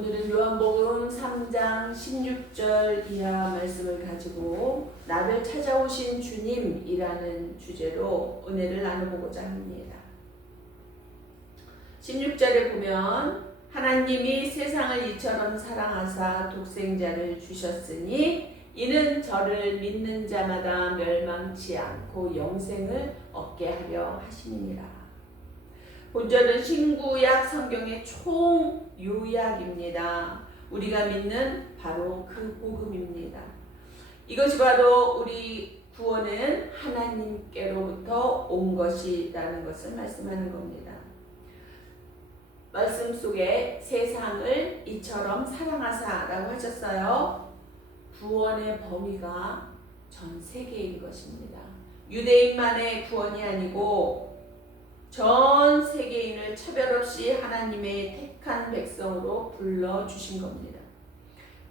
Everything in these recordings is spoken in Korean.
오늘은 요한복음 3장 16절 이하 말씀을 가지고 나를 찾아오신 주님이라는 주제로 은혜를 나눠보고자 합니다. 16절에 보면 하나님이 세상을 이처럼 사랑하사 독생자를 주셨으니 이는 저를 믿는 자마다 멸망치 않고 영생을 얻게 하려 하심이니라. 본절은 신구약 성경의 총요약입니다. 우리가 믿는 바로 그 복음입니다. 이것이 바로 우리 구원은 하나님께로부터 온 것이라는 것을 말씀하는 겁니다. 말씀 속에 세상을 이처럼 사랑하사라고 하셨어요. 구원의 범위가 전 세계인 것입니다. 유대인만의 구원이 아니고 전 세계인을 차별 없이 하나님의 택한 백성으로 불러주신 겁니다.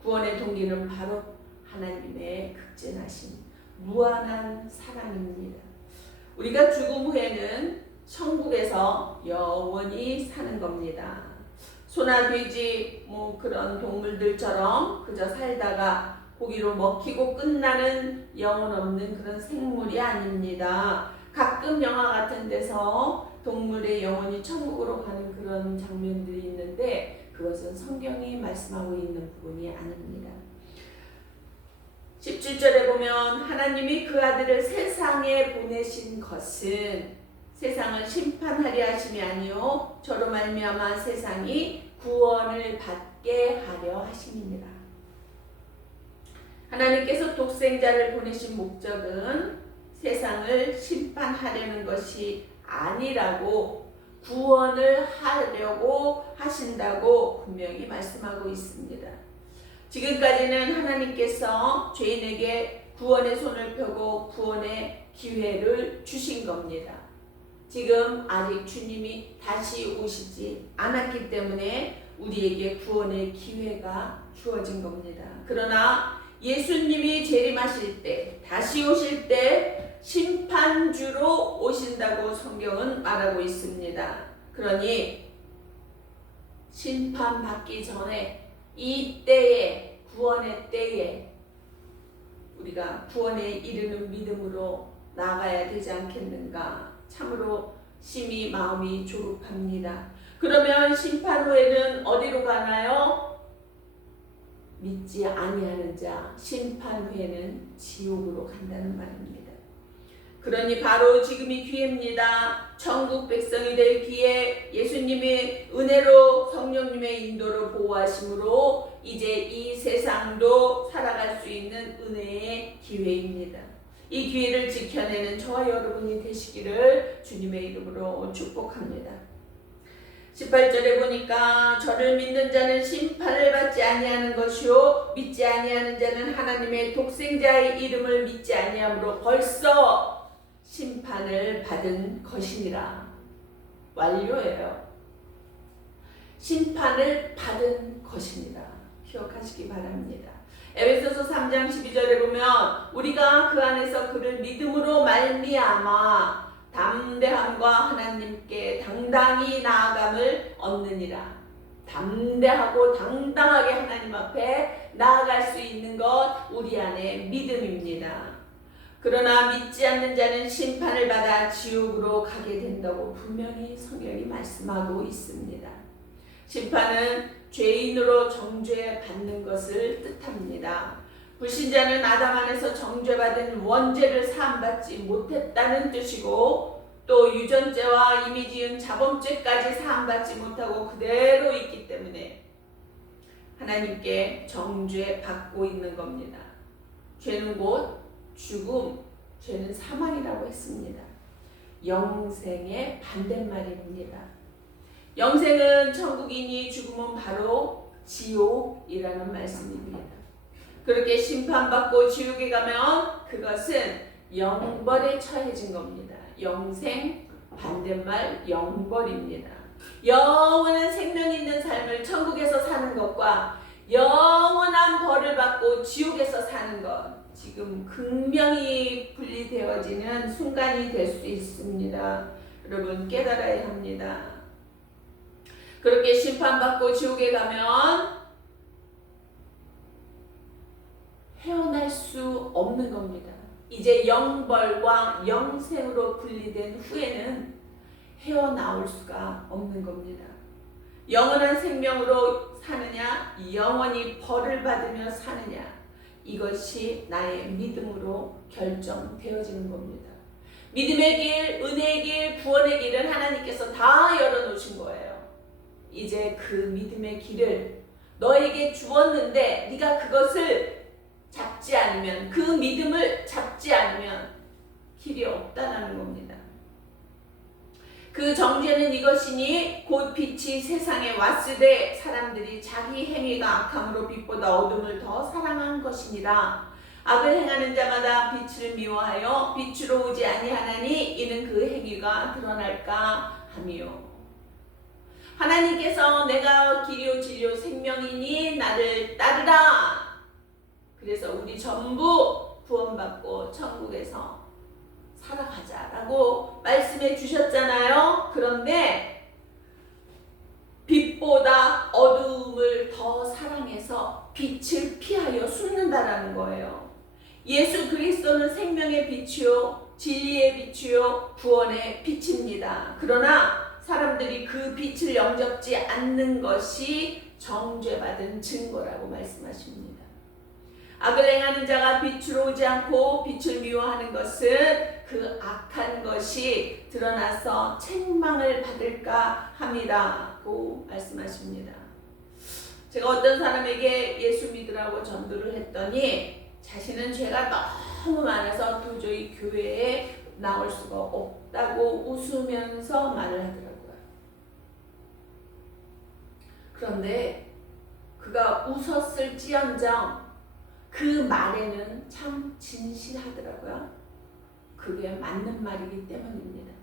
구원의 동기는 바로 하나님의 극진하신 무한한 사랑입니다. 우리가 죽음 후에는 천국에서 영원히 사는 겁니다. 소나 돼지 그런 동물들처럼 그저 살다가 고기로 먹히고 끝나는 영혼 없는 그런 생물이 아닙니다. 가끔 영화 같은 데서 동물의 영혼이 천국으로 가는 그런 장면들이 있는데 그것은 성경이 말씀하고 있는 부분이 아닙니다. 17절에 보면 하나님이 그 아들을 세상에 보내신 것은 세상을 심판하려 하심이 아니요 저로 말미암아 세상이 구원을 받게 하려 하심이니라. 하나님께서 독생자를 보내신 목적은 세상을 심판하려는 것이 아니라고 구원을 하려고 하신다고 분명히 말씀하고 있습니다. 지금까지는 하나님께서 죄인에게 구원의 손을 펴고 구원의 기회를 주신 겁니다. 지금 아직 주님이 다시 오시지 않았기 때문에 우리에게 구원의 기회가 주어진 겁니다. 그러나 예수님이 재림하실 때, 다시 오실 때 심판주로 오신다고 성경은 말하고 있습니다. 그러니 심판받기 전에 이 때에, 구원의 때에 우리가 구원에 이르는 믿음으로 나아가야 되지 않겠는가? 참으로 심히 마음이 조급합니다. 그러면 심판 후에는 어디로 가나요? 믿지 아니하는 자, 심판 후에는 지옥으로 간다는 말입니다. 그러니 바로 지금이 기회입니다. 천국 백성이 될 기회, 예수님의 은혜로 성령님의 인도로 보호하심으로 이제 이 세상도 살아갈 수 있는 은혜의 기회입니다. 이 기회를 지켜내는 저와 여러분이 되시기를 주님의 이름으로 축복합니다. 18절에 보니까 저를 믿는 자는 심판을 받지 아니하는 것이요 믿지 아니하는 자는 하나님의 독생자의 이름을 믿지 아니함으로 벌써 심판을 받은 것이니라. 완료예요. 심판을 받은 것입니다. 기억하시기 바랍니다. 에베소서 3장 12절에 보면 우리가 그 안에서 그를 믿음으로 말미암아 담대함과 하나님께 당당히 나아감을 얻느니라. 담대하고 당당하게 하나님 앞에 나아갈 수 있는 것 우리 안에 믿음입니다. 그러나 믿지 않는 자는 심판을 받아 지옥으로 가게 된다고 분명히 성경이 말씀하고 있습니다. 심판은 죄인으로 정죄받는 것을 뜻합니다. 불신자는 아담 안에서 정죄받은 원죄를 사함받지 못했다는 뜻이고 또 유전죄와 이미 지은 자범죄까지 사함받지 못하고 그대로 있기 때문에 하나님께 정죄받고 있는 겁니다. 죄는 곧 죽음, 죄는 사망이라고 했습니다. 영생의 반대말입니다. 영생은 천국이니 죽음은 바로 지옥이라는 말씀입니다. 그렇게 심판받고 지옥에 가면 그것은 영벌에 처해진 겁니다. 영생 반대말 영벌입니다. 영원한 생명 있는 삶을 천국에서 사는 것과 영원한 벌을 받고 지옥에서 사는 것 지금 극명히 분리되어지는 순간이 될 수 있습니다. 여러분 깨달아야 합니다. 그렇게 심판받고 지옥에 가면 헤어날 수 없는 겁니다. 이제 영벌과 영생으로 분리된 후에는 헤어나올 수가 없는 겁니다. 영원한 생명으로 사느냐, 영원히 벌을 받으며 사느냐, 이것이 나의 믿음으로 결정되어지는 겁니다. 믿음의 길, 은혜의 길, 구원의 길은 하나님께서 다 열어놓으신 거예요. 이제 그 믿음의 길을 너에게 주었는데 네가 그것을 잡지 않으면, 그 믿음을 잡지 않으면 길이 없다라는 겁니다. 그 정죄는 이것이니 곧 빛이 세상에 왔으되 사람들이 자기 행위가 악함으로 빛보다 어둠을 더 사랑한 것이니라. 악을 행하는 자마다 빛을 미워하여 빛으로 오지 아니하나니 이는 그 행위가 드러날까 하며. 하나님께서 내가 길이요 진리요 생명이니 나를 따르라. 그래서 우리 전부 구원받고 천국에서 살아가자라고 말씀해 주셨잖아요. 그런데 빛보다 어두움을 더 사랑해서 빛을 피하여 숨는다라는 거예요. 예수 그리스도는 생명의 빛이요 진리의 빛이요 구원의 빛입니다. 그러나 사람들이 그 빛을 영접지 않는 것이 정죄받은 증거라고 말씀하십니다. 악을 행하는 자가 빛으로 오지 않고 빛을 미워하는 것은 그 악한 것이 드러나서 책망을 받을까 함이라고 말씀하십니다. 제가 어떤 사람에게 예수 믿으라고 전도를 했더니 자신은 죄가 너무 많아서 도저히 교회에 나올 수가 없다고 웃으면서 말을 하더라고요. 그런데 그가 웃었을지언정 그 말에는 참 진실하더라고요. 그게 맞는 말이기 때문입니다.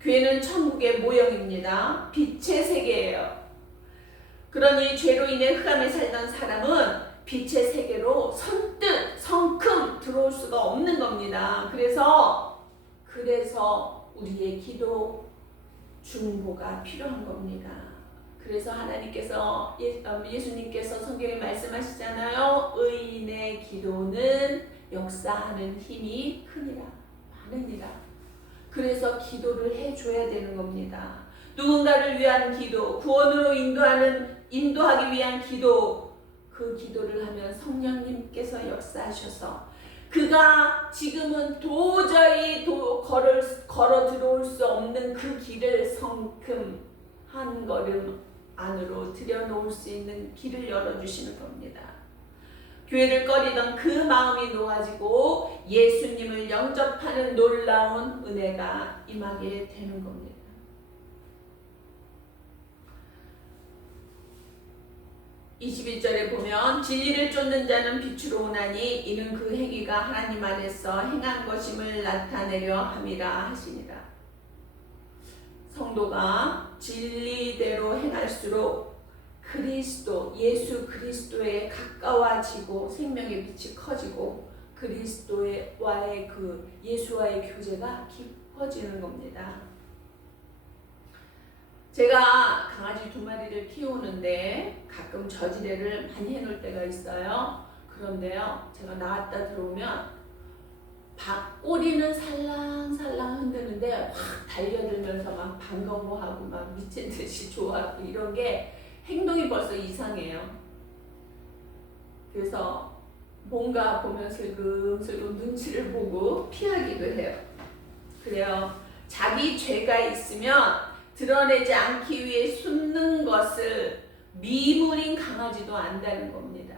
교회는 천국의 모형입니다. 빛의 세계예요. 그러니 죄로 인해 흑암에 살던 사람은 빛의 세계로 선뜻 성큼 들어올 수가 없는 겁니다. 그래서 우리의 기도 중보가 필요한 겁니다. 그래서 하나님께서 예수님께서 성경에 말씀하시잖아요. 의인의 기도는 역사하는 힘이 크니라, 많으니라. 그래서 기도를 해줘야 되는 겁니다. 누군가를 위한 기도, 구원으로 인도하기 위한 기도, 그 기도를 하면 성령님께서 역사하셔서 그가 지금은 도저히 걸어 들어올 수 없는 그 길을 성큼 한 걸음 안으로 들여놓을 수 있는 길을 열어주시는 겁니다. 교회를 꺼리던 그 마음이 놓아지고 예수님을 영접하는 놀라운 은혜가 임하게 되는 겁니다. 21절에 보면 진리를 쫓는 자는 빛으로 오나니 이는 그 행위가 하나님 안에서 행한 것임을 나타내려 함이라 하시니라. 성도가 진리대로 행할수록 그리스도, 예수 그리스도에 가까워지고 생명의 빛이 커지고 그리스도와의 그 예수와의 교제가 깊어지는 겁니다. 제가 강아지 2마리를 키우는데 가끔 저지레를 많이 해놓을 때가 있어요. 그런데요, 제가 나왔다 들어오면 꼬리는 살랑살랑 흔드는데 확 달려들면서 막 반가워하고 막 미친 듯이 좋아하고 이런 게 행동이 벌써 이상해요. 그래서 뭔가 보면 슬금슬금 눈치를 보고 피하기도 해요. 그래요. 자기 죄가 있으면 드러내지 않기 위해 숨는 것을 미물인 강아지도 안다는 겁니다.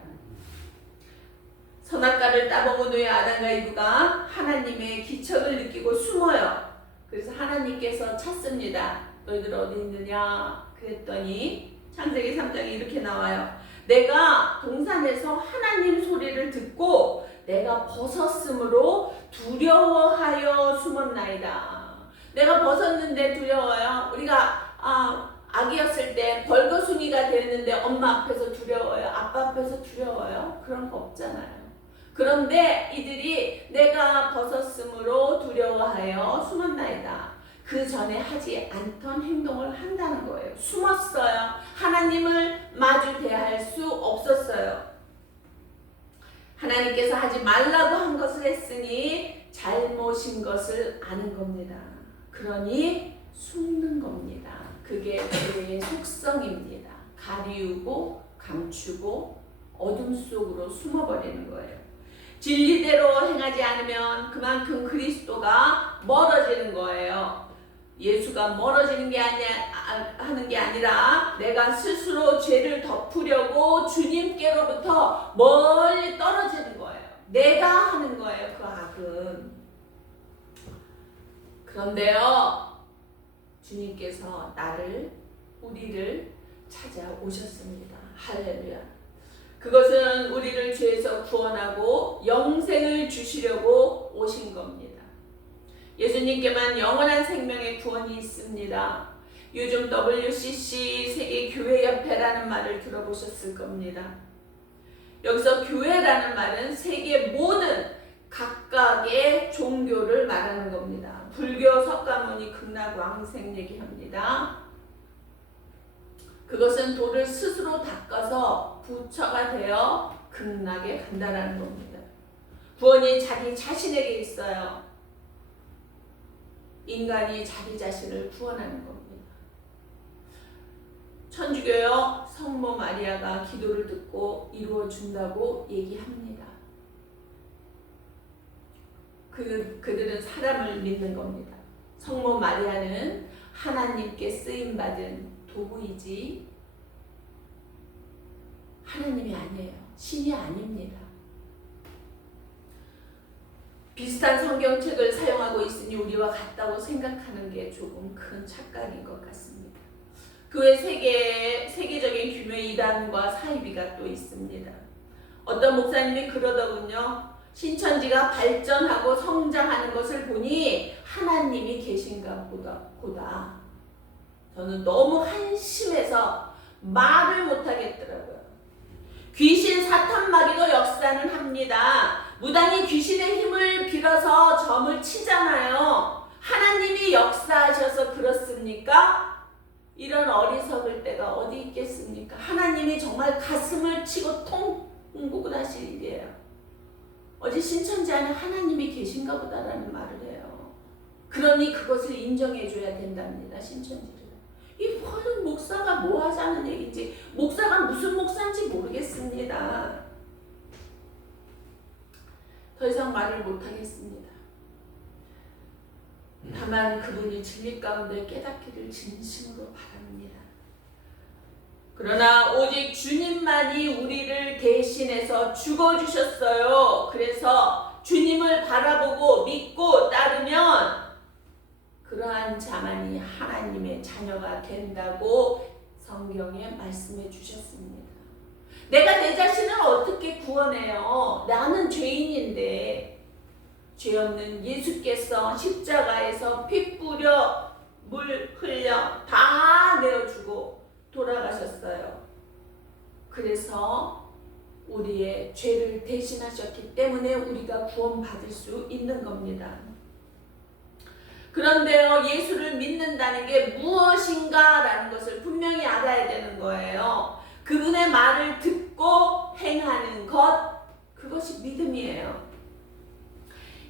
선악과를 따먹은 후에 아담과 이브가 하나님의 기척을 느끼고 숨어요. 그래서 하나님께서 찾습니다. 너희들 어디 있느냐? 그랬더니 창세기 3장에 이렇게 나와요. 내가 동산에서 하나님 소리를 듣고 내가 벗었으므로 두려워하여 숨었나이다. 내가 벗었는데 두려워요. 우리가 아기였을 때 벌거숭이가 됐는데 엄마 앞에서 두려워요. 아빠 앞에서 두려워요. 그런 거 없잖아요. 그런데 이들이 내가 벗었으므로 두려워하여 숨었나이다. 그 전에 하지 않던 행동을 한다는 거예요. 숨었어요. 하나님을 마주 대할 수 없었어요. 하나님께서 하지 말라고 한 것을 했으니 잘못인 것을 아는 겁니다. 그러니 숨는 겁니다. 그게 죄의 속성입니다. 가리우고 감추고 어둠 속으로 숨어버리는 거예요. 진리대로 행하지 않으면 그만큼 그리스도가 멀어지는 거예요. 예수가 멀어지는 게 하는 게 아니라 내가 스스로 죄를 덮으려고 주님께로부터 멀리 떨어지는 거예요. 내가 하는 거예요, 그 악은. 그런데요, 주님께서 우리를 찾아오셨습니다. 할렐루야. 그것은 우리를 죄에서 구원하고 영생을 주시려고 오신 겁니다. 예수님께만 영원한 생명의 구원이 있습니다. 요즘 WCC 세계교회협회라는 말을 들어보셨을 겁니다. 여기서 교회라는 말은 세계 모든 각각의 종교를 말하는 겁니다. 불교, 석가모니, 극락, 왕생 얘기합니다. 그것은 돌을 스스로 닦아서 부처가 되어 극락에 간다라는 겁니다. 구원이 자기 자신에게 있어요. 인간이 자기 자신을 구원하는 겁니다. 천주교요, 성모 마리아가 기도를 듣고 이루어준다고 얘기합니다. 그들은 사람을 믿는 겁니다. 성모 마리아는 하나님께 쓰임받은 도구이지 하나님이 아니에요. 신이 아닙니다. 비슷한 성경책을 사용하고 있으니 우리와 같다고 생각하는 게 조금 큰 착각인 것 같습니다. 그 외 세계적인 규모의 이단과 사이비가 또 있습니다. 어떤 목사님이 그러더군요. 신천지가 발전하고 성장하는 것을 보니 하나님이 계신가 보다. 저는 너무 한심해서 말을 못하겠더라고요. 귀신 사탄 마귀도 역사는 합니다. 무당이 귀신의 힘을 빌어서 점을 치잖아요. 하나님이 역사하셔서 그렇습니까? 이런 어리석을 때가 어디 있겠습니까? 하나님이 정말 가슴을 치고 통곡을 하실 일이에요. 어제 신천지 안에 하나님이 계신가 보다라는 말을 해요. 그러니 그것을 인정해 줘야 된답니다. 신천지를. 이 모든 목사가 뭐 하자는 얘기인지, 목사가 무슨 목사인지 모르겠습니다. 더 이상 말을 못하겠습니다. 다만 그분이 진리 가운데 깨닫기를 진심으로 바랍니다. 그러나 오직 주님만이 우리를 대신해서 죽어주셨어요. 그래서 주님을 바라보고 믿고 따르면 그러한 자만이 하나님의 자녀가 된다고 성경에 말씀해 주셨습니다. 내가 내 자신을 어떻게 구원해요? 나는 죄인인데 죄 없는 예수께서 십자가에서 피 뿌려 물 흘려 다 내어주고 돌아가셨어요. 그래서 우리의 죄를 대신하셨기 때문에 우리가 구원받을 수 있는 겁니다. 그런데요, 예수를 믿는다는 게 무엇인가라는 것을 분명히 알아야 되는 거예요. 그분의 말을 듣고 행하는 것, 그것이 믿음이에요.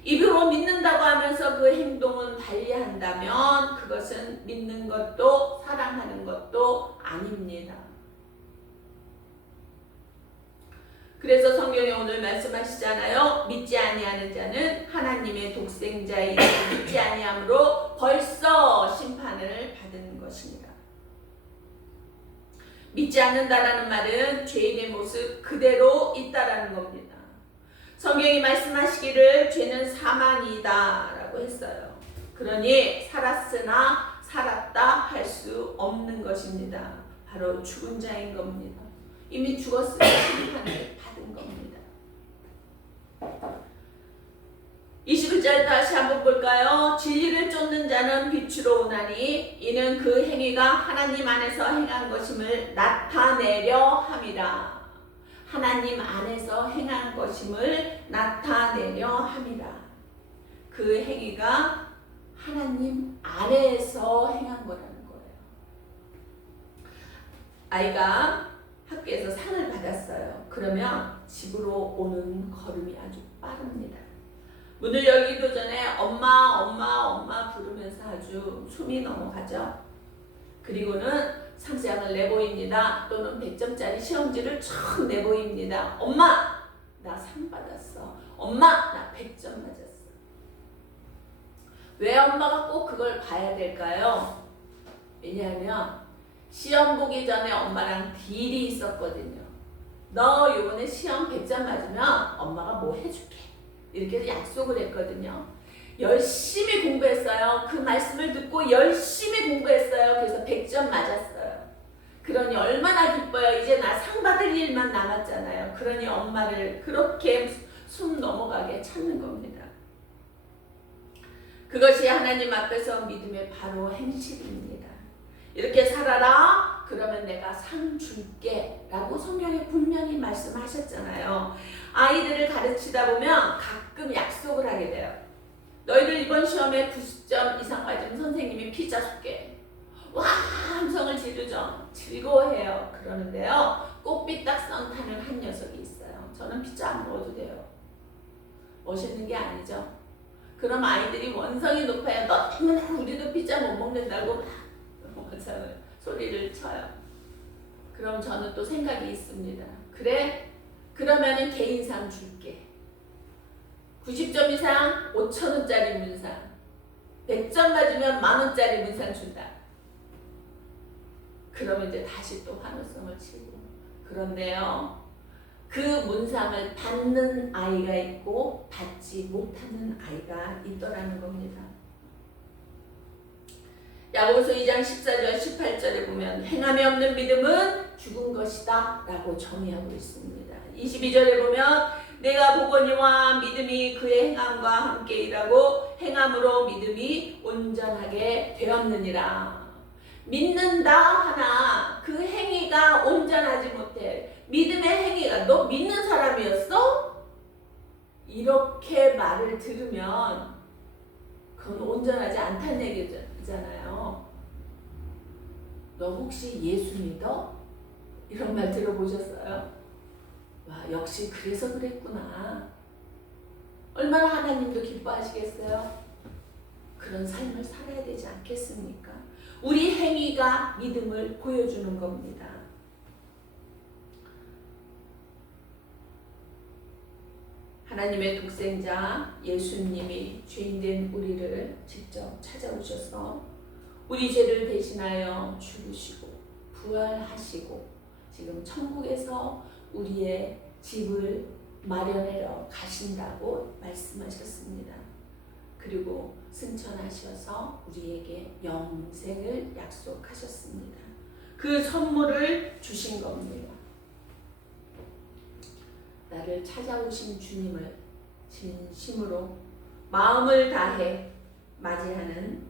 입으로 믿는다고 하면서 그 행동은 달리한다면 그것은 믿는 것도 사랑하는 것도 아닙니다. 그래서 성경에 오늘 말씀하시잖아요. 믿지 아니하는 자는 하나님의 독생자의 이름을 믿지 아니함으로 벌써 심판을 받은 것입니다. 믿지 않는다라는 말은 죄인의 모습 그대로 있다라는 겁니다. 성경이 말씀하시기를 죄는 사망이다 라고 했어요. 그러니 살았으나 살았다 할 수 없는 것입니다. 바로 죽은 자인 겁니다. 이미 죽었으니 심판을 받은 겁니다. 21절 다시 한번 볼까요? 진리를 쫓는 자는 빛으로 오나니 이는 그 행위가 하나님 안에서 행한 것임을 나타내려 함이라. 하나님 안에서 행한 것임을 나타내려 함이라. 그 행위가 하나님 안에서 행한 거라는 거예요. 아이가 학교에서 상을 받았어요. 그러면 집으로 오는 걸음이 아주 빠릅니다. 문을 열기도 전에 엄마 엄마 엄마 부르면서 아주 숨이 넘어가죠. 그리고는 상장을 내보입니다. 또는 100점짜리 시험지를 촥 내보입니다. 엄마 나 상 받았어. 엄마 나 100점 맞았어. 왜 엄마가 꼭 그걸 봐야 될까요? 왜냐하면 시험 보기 전에 엄마랑 딜이 있었거든요. 너 이번에 시험 100점 맞으면 엄마가 뭐 해줄게. 이렇게 약속을 했거든요. 열심히 공부했어요. 그 말씀을 듣고 열심히 공부했어요. 그래서 100점 맞았어요. 그러니 얼마나 기뻐요. 이제 나 상 받을 일만 남았잖아요. 그러니 엄마를 그렇게 숨 넘어가게 찾는 겁니다. 그것이 하나님 앞에서 믿음의 바로 행실입니다. 이렇게 살아라. 그러면 내가 상 줄게 라고 성경에 분명히 말씀하셨잖아요. 아이들을 가르치다 보면 가끔 약속을 하게 돼요. 너희들 이번 시험에 90점 이상 맞으면 선생님이 피자 줄게. 와 함성을 지르죠. 즐거워해요. 그러는데요. 꽃비딱선 타는 한 녀석이 있어요. 저는 피자 안 먹어도 돼요. 멋있는 게 아니죠. 그럼 아이들이 원성이 높아요. 너 때문에 우리도 피자 못 먹는다고 막 소리를 쳐요. 그럼 저는 또 생각이 있습니다. 그래? 그러면은 개인상 줄게. 90점 이상 5,000원짜리 문상, 100점 맞으면 10,000원짜리 문상 준다. 그러면 이제 다시 또 환호성을 치고. 그런데요, 그 문상을 받는 아이가 있고 받지 못하는 아이가 있더라는 겁니다. 야고보서 2장 14절 18절에 보면 행함이 없는 믿음은 죽은 것이다 라고 정의하고 있습니다. 22절에 보면 내가 보거니와 믿음이 그의 행함과 함께 일하고 행함으로 믿음이 온전하게 되었느니라. 믿는다 하나 그 행위가 온전하지 못해. 믿음의 행위가 너 믿는 사람이었어? 이렇게 말을 들으면 그건 온전하지 않다는 얘기잖아요. 너 혹시 예수 믿어? 이런 말 들어보셨어요? 와, 역시 그래서 그랬구나. 얼마나 하나님도 기뻐하시겠어요? 그런 삶을 살아야 되지 않겠습니까? 우리 행위가 믿음을 보여주는 겁니다. 하나님의 독생자 예수님이 죄인된 우리를 직접 찾아오셔서 우리 죄를 대신하여 죽으시고 부활하시고 지금 천국에서 우리의 집을 마련하러 가신다고 말씀하셨습니다. 그리고 승천하셔서 우리에게 영생을 약속하셨습니다. 그 선물을 주신 겁니다. 나를 찾아오신 주님을 진심으로 마음을 다해 맞이하는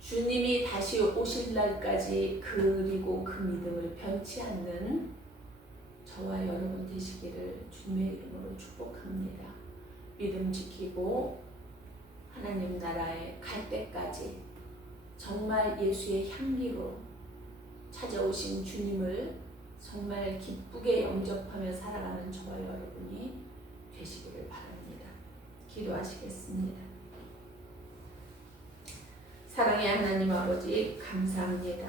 주님이 다시 오실 날까지 그리고 그 믿음을 변치 않는 저와 여러분 되시기를 주님의 이름으로 축복합니다. 믿음 지키고 하나님 나라에 갈 때까지 정말 예수의 향기로 찾아오신 주님을 정말 기쁘게 영접하며 살아가는 저와 여러분이 되시기를 바랍니다. 기도하시겠습니다. 사랑의 하나님 아버지 감사합니다.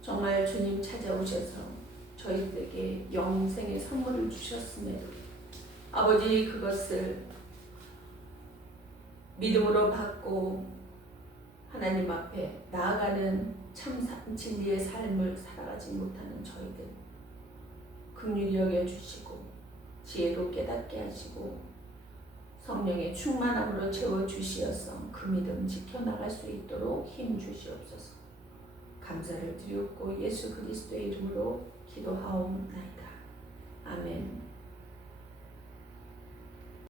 정말 주님 찾아오셔서 저희들에게 영생의 선물을 주셨음에도 아버지 그것을 믿음으로 받고 하나님 앞에 나아가는 참 진리의 삶을 살아가지 못하는 저희들 긍휼히 여겨주시고 지혜로 깨닫게 하시고 성령의 충만함으로 채워주시어서 그 믿음 지켜나갈 수 있도록 힘 주시옵소서. 감사를 드리옵고 예수 그리스도의 이름으로 기도하옵나이다. 아멘.